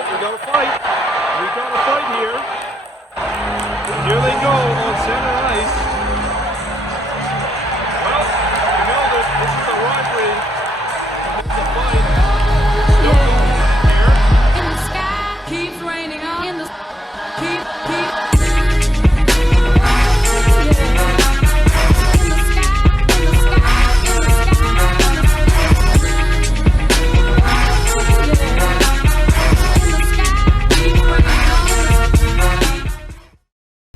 we got a fight. We got a fight here. Here they go on center ice. Well, you know that this is a rivalry. It's a fight. Still going here. In the sky keeps raining on in the keep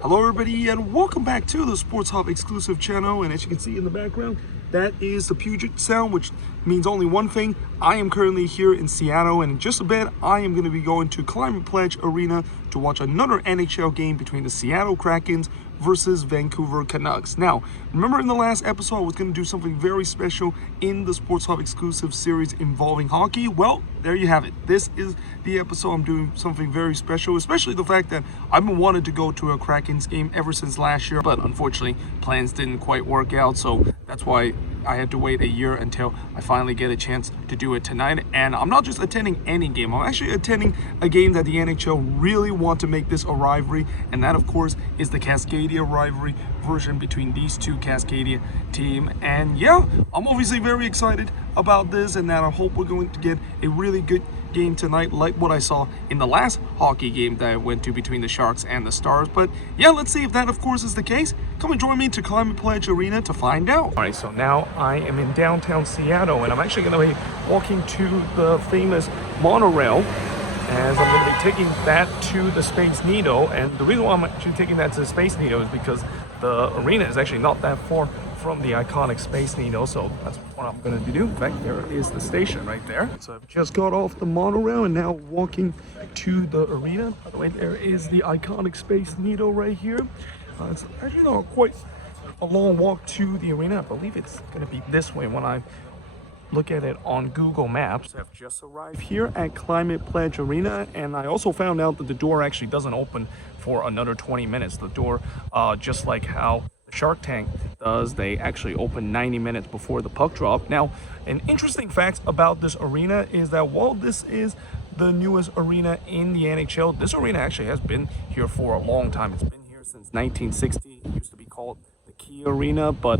Hello everybody and welcome back to the Sporthop exclusive channel, and as you can see in the background, that is the Puget Sound, which means only one thing. I am currently here in Seattle, and in just a bit I am going to be going to Climate Pledge Arena to watch another NHL game between the Seattle Kraken versus Vancouver Canucks. Now, remember in the last episode I was going to do something very special in the Sporthop exclusive series involving hockey? Well, there you have it. This is the episode. I'm doing something very special, especially the fact that I've been wanting to go to a Kraken's game ever since last year, but unfortunately plans didn't quite work out, so that's why I had to wait a year until I finally get a chance to do it tonight. And I'm not just attending any game, I'm actually attending a game that the NHL really want to make this a rivalry, and that of course is the Cascadia Rivalry version between these two Cascadia team. And yeah, I'm obviously very excited about this, and that I hope we're going to get a really good game tonight, like what I saw in the last hockey game that I went to between the Sharks and the Stars. But yeah, let's see if that of course is the case. Come and join me to Climate Pledge Arena to find out. All right, so now I am in downtown Seattle, and I'm actually going to be walking to the famous monorail, as I'm going to be taking that to the Space Needle. And the reason why I'm actually taking that to the Space Needle is because the arena is actually not that far from the iconic Space Needle, so that's what I'm going to do. In fact, there is the station right there. So I've just got off the monorail and now walking to the arena. By the way, there is the iconic Space Needle right here. It's actually not quite a long walk to the arena. I believe it's going to be this way when I look at it on Google Maps. I've just arrived here at Climate Pledge Arena, and I also found out that the door actually doesn't open for another 20 minutes. The door, just like how the Shark Tank does, they actually open 90 minutes before the puck drop. Now, an interesting fact about this arena is that while this is the newest arena in the NHL, this arena actually has been here for a long time. It's been here since 1960. It used to be called the Key Arena, but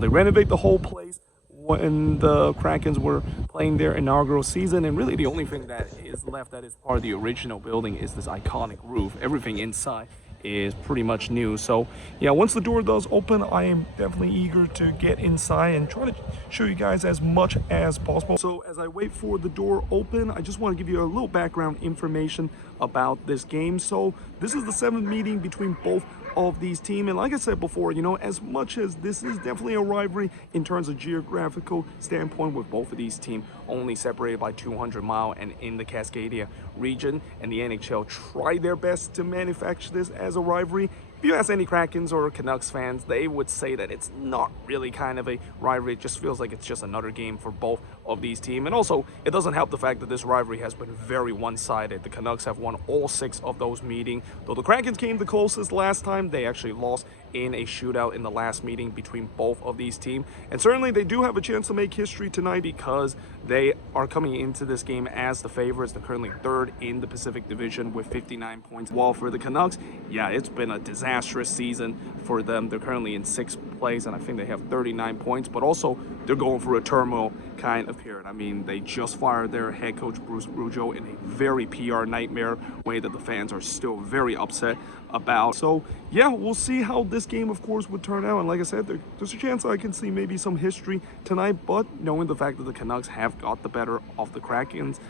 they renovate the whole place when the Krakens were playing their inaugural season, and really the only thing that is left that is part of the original building is this iconic roof. Everything inside is pretty much new. So yeah, once the door does open, I am definitely eager to get inside and try to show you guys as much as possible. So as I wait for the door open, I just want to give you a little background information about this game. So this is the 7th meeting between both of these teams, and like I said before, you know, as much as this is definitely a rivalry in terms of geographical standpoint, with both of these teams only separated by 200 miles and in the Cascadia region, and the NHL tried their best to manufacture this as a rivalry. If you ask any Krakens or Canucks fans, they would say that it's not really kind of a rivalry. It just feels like it's just another game for both of these teams. And also, it doesn't help the fact that this rivalry has been very one-sided. The Canucks have won all 6 of those meetings. Though the Krakens came the closest last time, they actually lost in a shootout in the last meeting between both of these teams. And certainly they do have a chance to make history tonight because they are coming into this game as the favorites. They're currently 3rd in the Pacific Division with 59 points. While for the Canucks, yeah, it's been a disastrous season for them. They're currently in 6th place, and I think they have 39 points, but also they're going through a turmoil kind of period. I mean, they just fired their head coach Bruce Boudreau in a very PR nightmare way that the fans are still very upset about. So yeah, we'll see how this game of course would turn out, and like I said, there's a chance I can see maybe some history tonight, but knowing the fact that the Canucks have got the better of the Krakens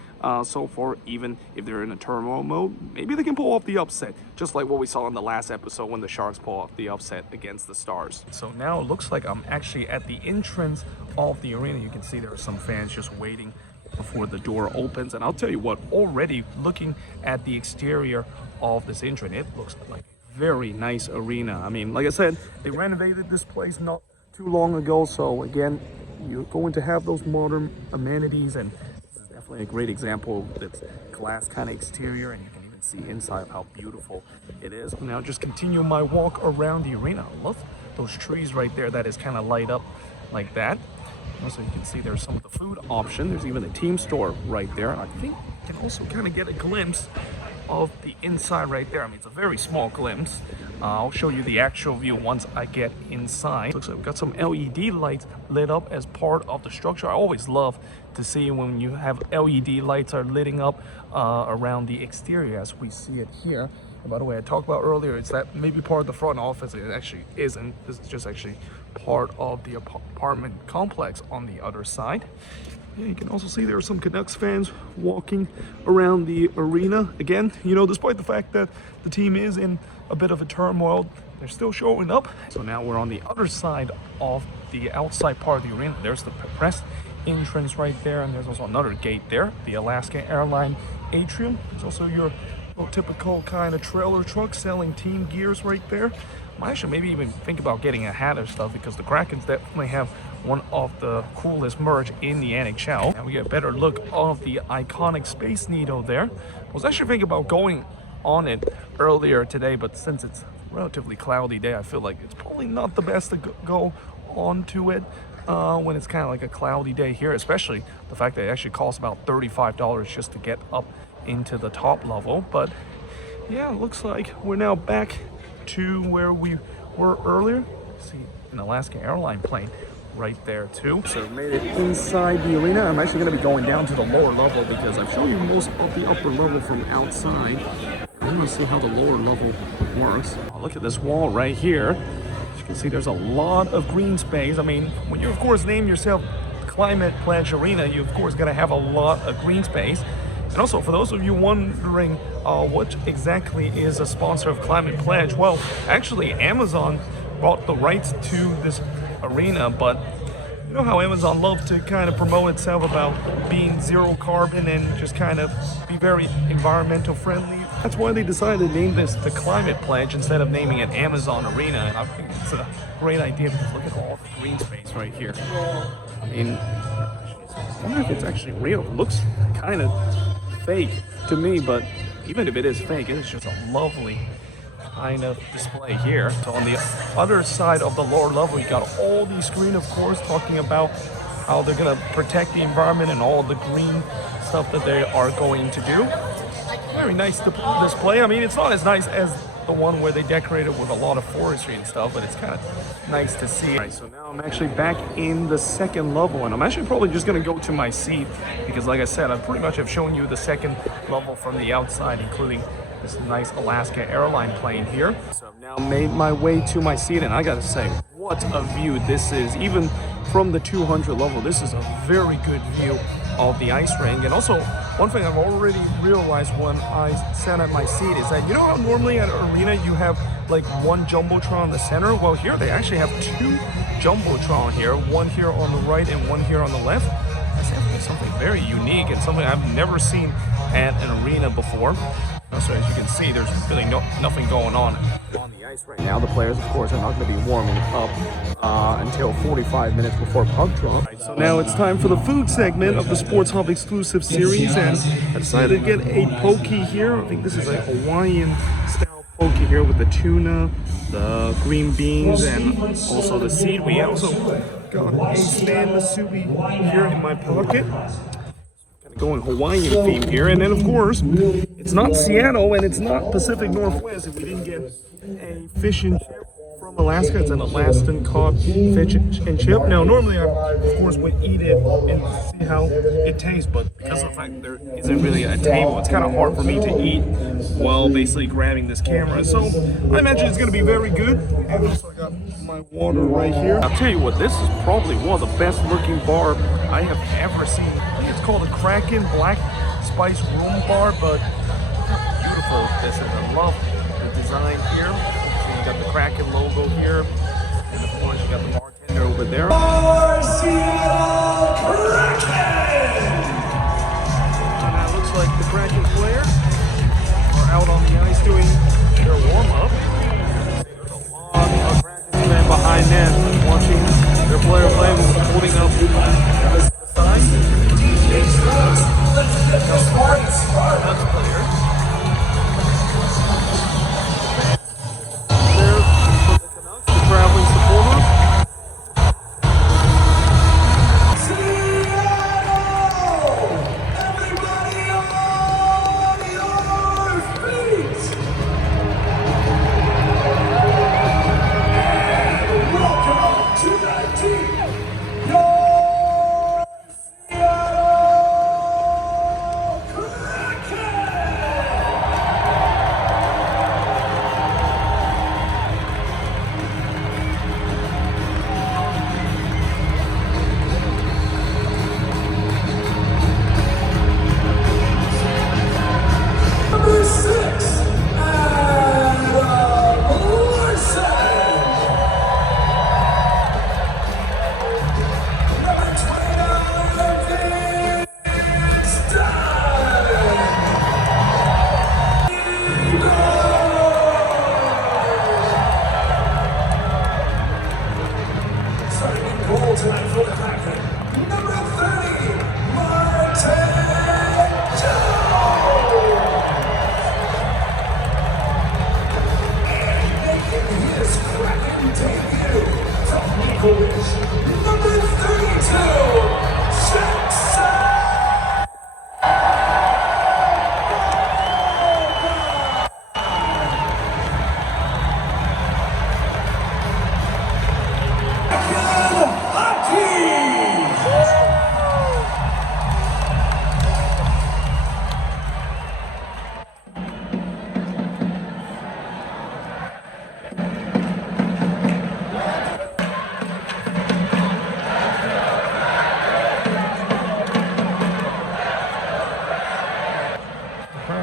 so far, even if they're in a turmoil mode, maybe they can pull off the upset, just like what we saw in the last episode when the Sharks pull off the upset against the Stars. So now it looks like I'm actually at the entrance of the arena. You can see there are some fans just waiting before the door opens, and I'll tell you what, already looking at the exterior of this entrance, it looks like a very nice arena. I mean, like I said, they renovated this place not too long ago, so again, you're going to have those modern amenities, and this is definitely a great example of this glass kind of exterior, and you can even see inside how beautiful it is. Now just continue my walk around the arena. I love those trees right there that is kind of light up like that. Also, you can see there's some of the food option. There's even a team store right there. I think You can also kind of get a glimpse of the inside right there. I mean, it's a very small glimpse. I'll show you the actual view once I get inside. Looks like we've got some LED lights lit up as part of the structure. I always love to see when you have LED lights are lit up around the exterior as we see it here. And by the way, I talked about earlier, it's that maybe part of the front office. It actually isn't. This is just actually part of the apartment complex on the other side. Yeah, you can also see there are some Canucks fans walking around the arena. Again, you know, despite the fact that the team is in a bit of a turmoil, they're still showing up. So now we're on the other side of the outside part of the arena. There's the press entrance right there, and there's also another gate there, the Alaska Airline atrium. There's also your typical kind of trailer truck selling team gears right there. I should maybe even think about getting a hat or stuff, because the Krakens definitely have one of the coolest merch in the NHL. And we get a better look of the iconic Space Needle there. I was actually thinking about going on it earlier today, but since it's a relatively cloudy day, I feel like it's probably not the best to go onto it when it's kind of like a cloudy day here, especially the fact that it actually costs about $35 just to get up into the top level. But yeah, it looks like we're now back to where we were earlier. See an Alaska Airline plane right there too. So made it inside the arena. I'm actually going to be going down to the lower level because I've shown you most of the upper level from outside. I want to see how the lower level works. Oh, look at this wall right here. As you can see, there's a lot of green space. I mean, when you of course name yourself Climate Pledge Arena, you of course got to have a lot of green space. And also, for those of you wondering what exactly is a sponsor of Climate Pledge, well, actually Amazon bought the rights to this arena, but you know how Amazon loves to kind of promote itself about being zero carbon and just kind of be very environmental friendly. That's why they decided to name this the Climate Pledge instead of naming it Amazon Arena. And I think it's a great idea because look at all the green space right here. I mean, I wonder if it's actually real. It looks kind of fake to me, but even if it is fake, it is just a lovely kind of display here. So on the other side of the lower level, you got all these screens, of course, talking about how they're going to protect the environment and all the green stuff that they are going to do. Very nice display. I mean, it's not as nice as the one where they decorated with a lot of forestry and stuff, but it's kind of nice to see. All right, so now I'm actually back in the second level, and I'm actually probably just going to go to my seat because, like I said, I pretty much have shown you the second level from the outside, including this nice Alaska Airline plane here. So I've now made my way to my seat, and I gotta say, what a view this is. Even from the 200 level, this is a very good view of the ice rink. And also, one thing I've already realized when I sat at my seat is that, you know how normally at an arena you have like one Jumbotron in the center? Well, here they actually have two Jumbotron here, one here on the right and one here on the left. That's definitely something very unique and something I've never seen at an arena before. So as you can see, there's really nothing going on the ice right now. The players, of course, are not going to be warming up until 45 minutes before puck drop. Right, so now it's time for the food segment of the Sports Hub exclusive series, and I decided to get a poke here. I think this is a Hawaiian style poke here with the tuna, the green beans, and also the seaweed. We also got a Stan Masubi here in my pocket. Going Hawaiian theme here, and then of course it's not Seattle and it's not Pacific Northwest if we didn't get a fish and chip from Alaska. It's an Alaskan cod fish and chip. Now normally I of course would eat it and see how it tastes, but because of the fact there isn't really a table, it's kind of hard for me to eat while basically grabbing this camera. So I imagine it's going to be very good. And also I got my water right here. I'll tell you what, this is probably one of the best looking bar I have ever seen. I think it's called the Kraken Black Spice Room Bar, but beautiful this is. I love the design here. So you got the Kraken logo here, and of course you got the bartender over there. Seattle Kraken! And that looks like the Kraken players are out on the ice doing their warm-up. There's a lot of Kraken men behind net watching their player play, holding up the sign.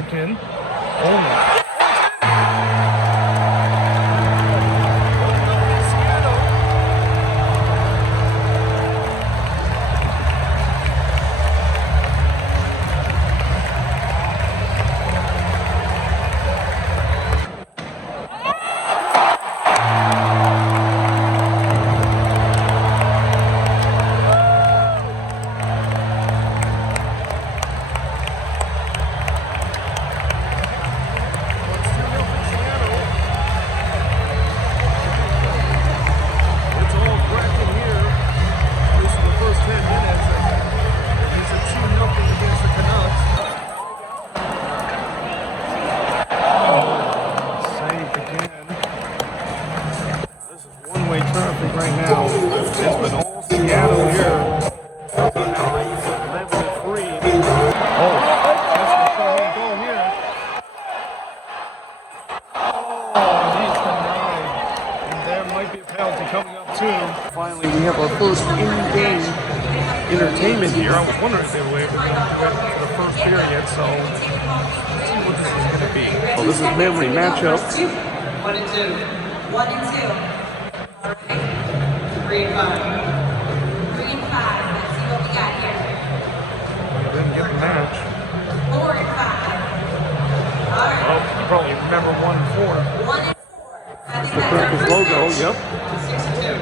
Kraken. Oh my. Traffic right now. It's been all Seattle here. 11-3. Oh, that's the showing goal here. Oh, he's denied. And there might be a penalty coming up too. Finally, we have our first in-game entertainment here. I was wondering if they were able to do it for the first period, so let's see what this is going to be. Oh, this is memory matchup. 1 and 2. 1 and 2. 3 and 5. 3 and 5. Let's see what we got here. We didn't get the match. 4 and 5. All right. Oh, you probably remember 1 and 4. 1 and 4. I think The that's our Kraken's first logo, match. yep. 6 and 2.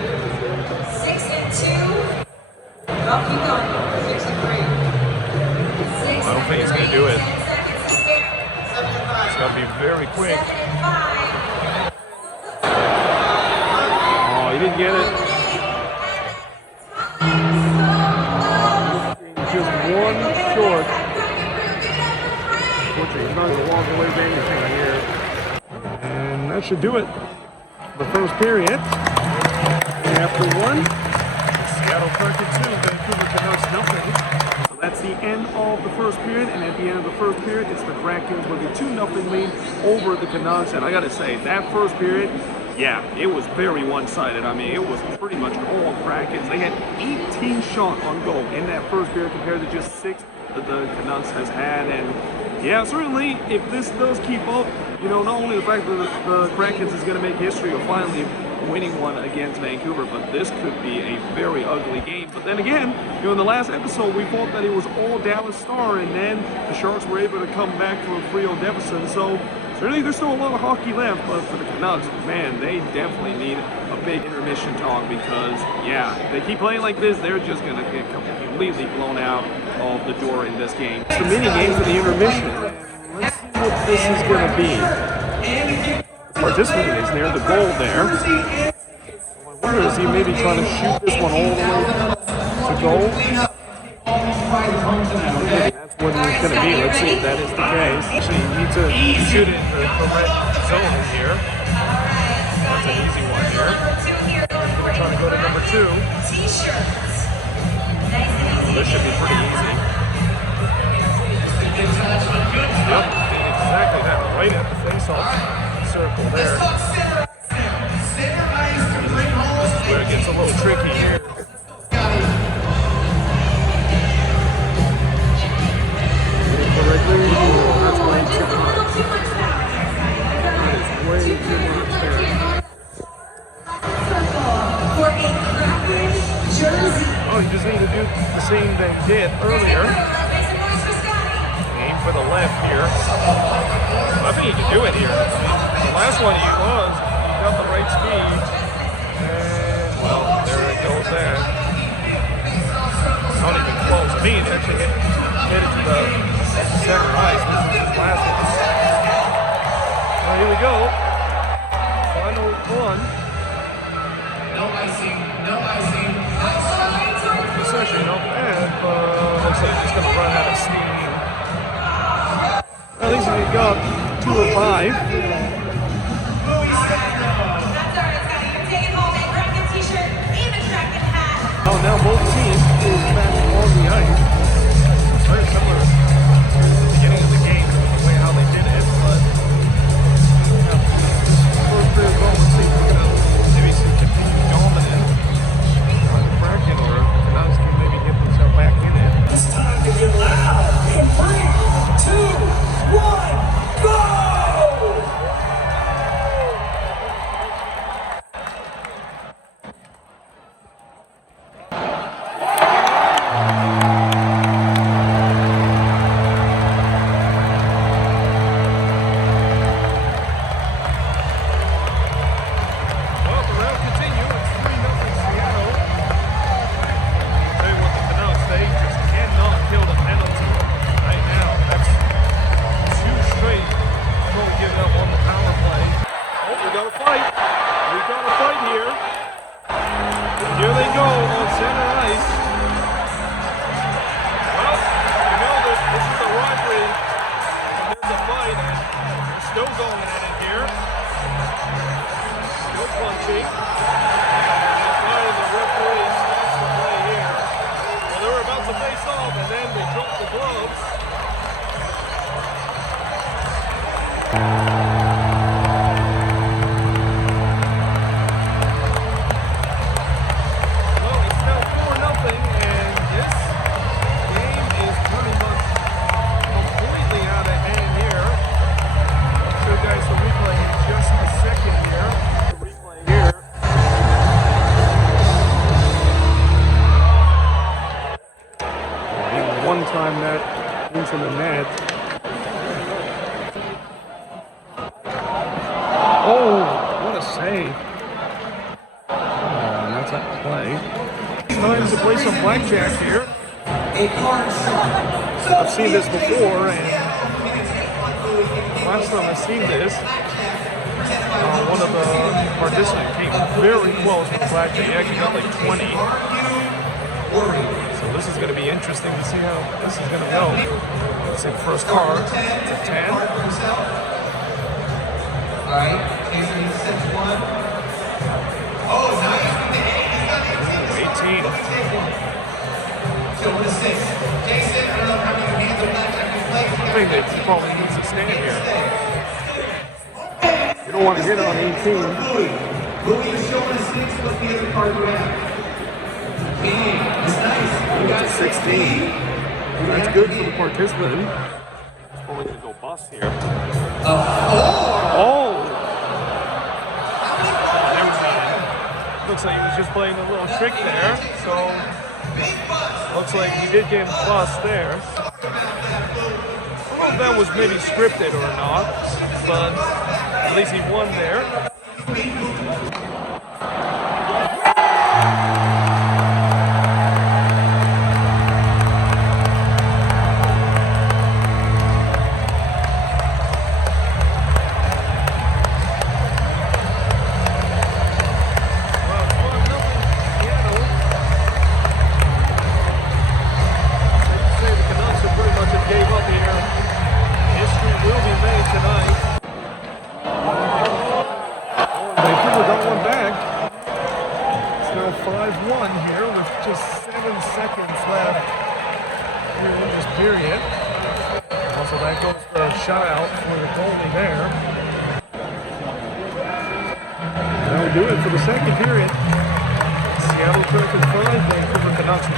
6 and 2. Oh, keep going. 6 and 3. 6 I don't think he's going to do it. 10 seconds to spare. 7 and 5. It's got to be very quick. 7 and 5. Oh, he didn't get it. Just one short. Unfortunately, he's not going to walk away with anything here. And that should do it. The first period. And after 1, Seattle Kraken 2, Vancouver Canucks nothing. So that's the end of the first period. And at the end of the first period, it's the Krakens with a 2-0 lead over the Canucks. And I got to say, that first period, yeah, it was very one-sided. I mean, it was pretty much all Krakens. They had 18 shots on goal in that first period compared to just 6 that the Canucks has had. And yeah, certainly, if this does keep up, you know, not only the fact that the Krakens is going to make history of finally winning one against Vancouver, but this could be a very ugly game. But then again, you know, in the last episode, we thought that it was all Dallas Star, and then the Sharks were able to come back from a 3-0 deficit. So certainly there's still a lot of hockey left, but for the Canucks, man, they definitely need a big intermission talk because, yeah, if they keep playing like this, they're just going to get completely blown out of the door in this game. It's the mini game for the intermission. Let's see what this is going to be. Participant is near the goal there. I wonder is he maybe trying to shoot this one all the way to goal? That's what it's going to be. Let's see if that is the case. Actually, you need to shoot it in the correct zone in here. That's an easy one here. We're trying to go to number 2. This should be pretty easy. Yep, exactly that. Right at the face-off circle there. This is where it gets a little tricky here. That's way too much. That is way too much there. Oh, you just need to do the same they did earlier. Aim for the left here. I think you can do it here. The last one he got the right speed. And, well, there it goes there. Not even close. I mean, it actually hit it to the center ice. This is his last one. Well, here we go. Final one. No icing, no icing. It's actually not bad, but looks like he's going to run out of steam. At least he got 2 of 5. Oh, now both teams is back on the ice. It's very similar to the beginning of the game, the way how they did it, but first period goal, let's see if we're going to maybe continue dominant. Kraken or Canucks can maybe get themselves back in it. It's time to get loud. In 3, 2, 1. still going at it here. Still punching. And finally the referee stops the play here. Well, they were about to face off, and then they dropped the gloves. Well, it's now 4-0, and this game is pretty much completely out of hand here. I'll show you guys the replay in just a second here. The replay here. One time that into the net. Oh, what a save. That's a play. Time to play some blackjack here. I've seen this before, and last time I've seen this, one of the participants came very close with the blackjack. He actually got like 20. So this is going to be interesting to see how this is going to go. Let's see, first card, it's a 10. Alright, Casey sets one. Oh, nice. 18. So the 6. Jason, I don't know how many hands of blackjack you play. I think they probably need to stand here. You don't want to hit on 18. Louis is showing a 6. What's the other card you have? It's nice. You got 16. That's good for the participant. Probably going to go bust here. Oh! There we go. Looks like he was just playing a little trick there. So, looks like he did get bust there. I don't know if that was maybe scripted or not, but at least he won there. Period. Also, that goes for a shutout for the goalie there. That'll do it for the second period. Seattle Kraken 5, Vancouver Canucks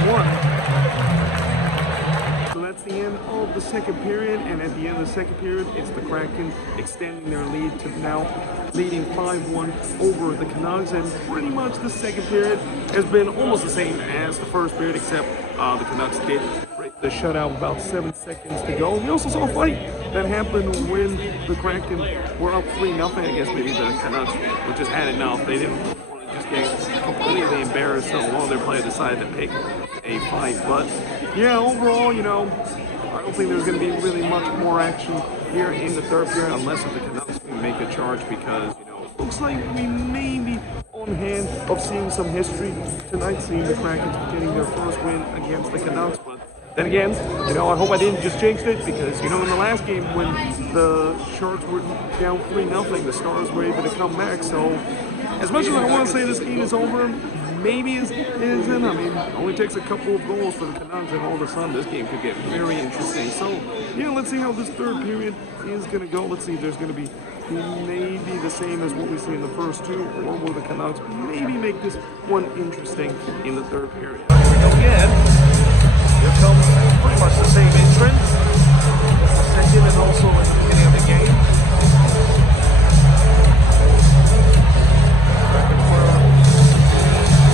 1. So that's the end of the second period, and at the end of the second period, it's the Kraken extending their lead to now leading 5-1 over the Canucks, and pretty much the second period has been almost the same as the first period, except the Canucks did break the shutout with about 7 seconds to go. We also saw a fight that happened when the Kraken were up 3-0. I guess maybe the Canucks were just had enough. They didn't want to just get completely embarrassed, so one of their players decided to pick a fight. But yeah, overall, you know, I don't think there's going to be really much more action here in the third period unless if the Canucks can make a charge, because, you know, it looks like we may be on hand of seeing some history tonight, seeing the Kraken getting their first win against the Canucks. But then again, you know, I hope I didn't just jinx it, because, you know, in the last game when the Sharks were down 3-0, the Stars were able to come back. So as much as I want to say this game is over, maybe it isn't. I mean, it only takes a couple of goals for the Canucks, and all of a sudden this game could get very interesting. So yeah, let's see how this third period is going to go. Let's see if there's going to be maybe the same as what we see in the first two, or will the Canucks maybe make this one interesting in the third period. Again, here comes pretty much the same entrance, second and also at the beginning of the game.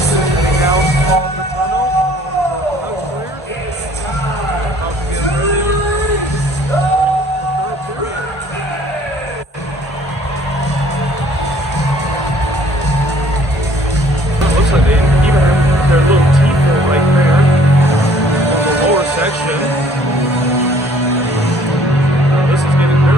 Sitting out on the tunnel. That's clear. About to get ready. Third period. Looks like they even have their little teeth right there on the lower section. This is getting very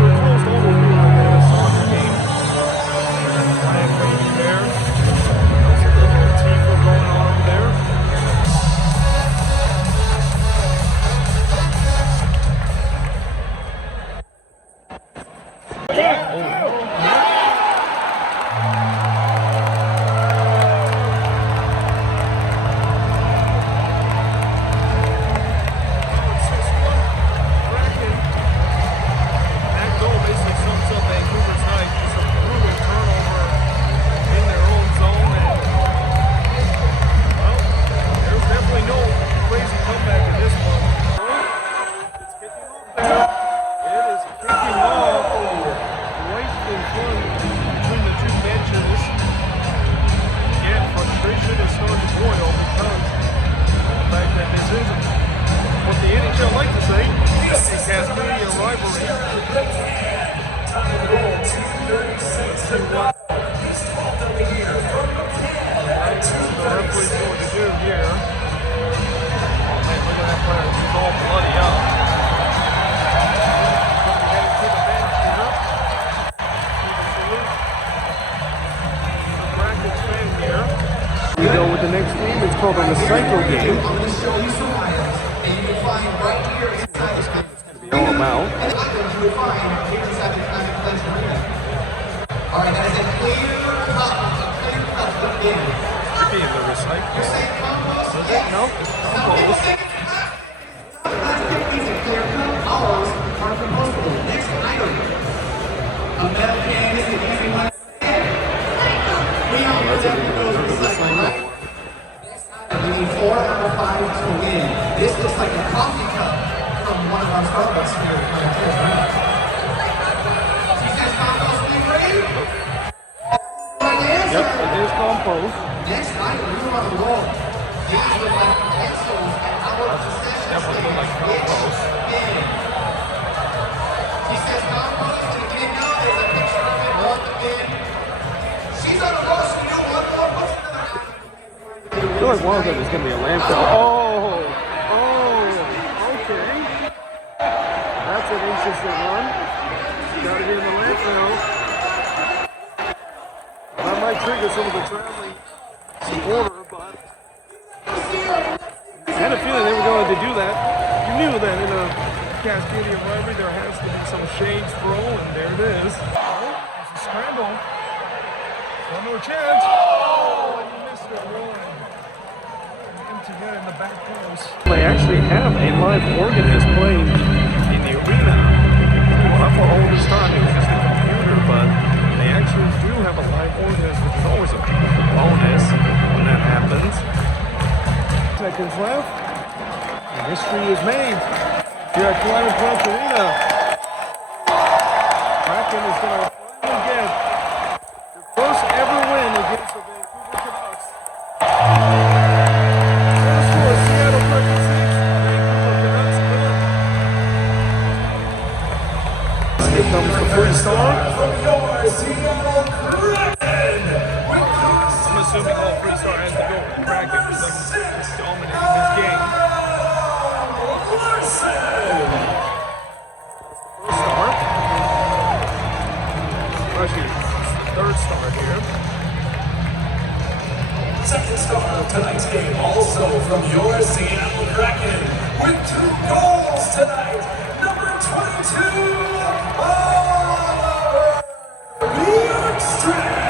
called a recycle game. I'm going to show you some items, and you can find right here inside this game. All about. And the items you will find here inside the Canucks arena. All right, that is a clear cup. A clear cup of game. Be in the recycle. You're saying compost? Yes. No, compost. These are clear cup. Ours are compostable. Next item. A metal can is the easy one. We all know that it goes recycled, right? Next item. We need 4 out of 5 to win. This looks like a coffee cup from one of our Starbucks here. She says compost, we ready? Right answer. Yep, it is compost. Next item, we want to roll. These look like pencils at our possession Definitely like compost. Spin. She says compost, and if you didn't know, there's a picture of it on the bin. She's on a roll, so we do one more. What's another item? I feel like one of them is going to be a landfill. Oh, okay. That's an interesting one. Got to be in the landfill. That might trigger some of the traveling supporter, but I had a feeling they were going to do that. You knew that in a Cascadia Rivalry there has to be some shades thrown, and there it is. Oh, it's a scramble. One more chance. Oh, and you missed it, Roy. To get in the back post. They actually have a live organist playing in the arena. Well, for all this time it was just a computer, but they actually do have a live organist, which is always a bonus when that happens. Seconds left. And history is made here at Climate Park Arena. Kraken is going to finally get their first ever win against the Vancouver Canucks. Seattle Kraken 6, Vancouver Canucks 1. Here comes the first star. From your Seattle Kraken, I'm assuming all 3 star has to go for Kraken because they're dominating this game. First star. Actually, 3rd star here. second star of tonight's game, also from your Seattle Kraken, with 2 goals tonight. Number 22, Oliver Bjorkstrand.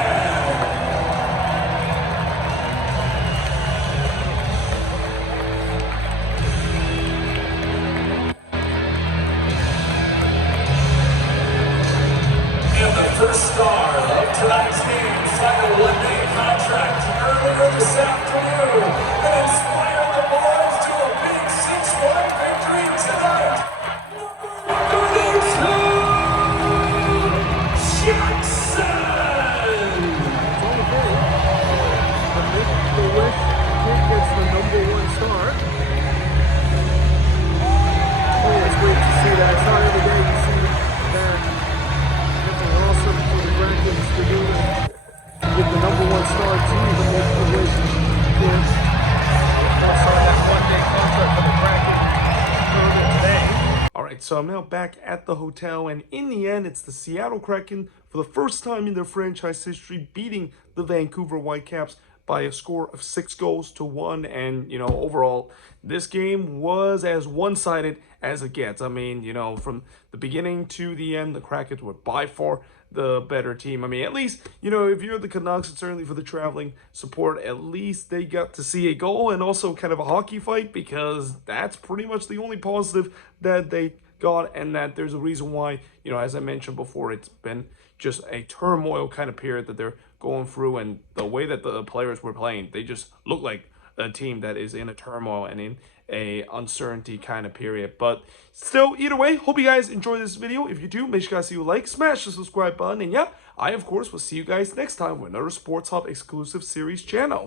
And the first star of tonight's game signed a 1-day contract earlier this afternoon and inspired the boys to a big 6-1 victory tonight. Number 32, Jackson. The Wish kid gets the #1 star. Oh, it's great to see that. It's not every day you see that. It's awesome for the Kraken to do that. Get the #1 star team to make the Wish kids. Also, that 1-day contract for the Kraken earlier today. All right, so I'm now back at the hotel, and in the end, it's the Seattle Kraken for the first time in their franchise history beating the Vancouver Whitecaps by a score of 6-1. And, you know, overall, this game was as one-sided as it gets. I mean, you know, from the beginning to the end, the Kraken were by far the better team. I mean, at least, you know, if you're the Canucks, and certainly for the traveling support, at least they got to see a goal and also kind of a hockey fight, because that's pretty much the only positive that they got, and that there's a reason why, you know, as I mentioned before, it's been just a turmoil kind of period that they're going through, and the way that the players were playing, they just look like a team that is in a turmoil and in a uncertainty kind of period. But still, either way, hope you guys enjoy this video. If you do, make sure you guys see a like, smash the subscribe button, and yeah, I of course will see you guys next time with another Sports Hub exclusive series channel.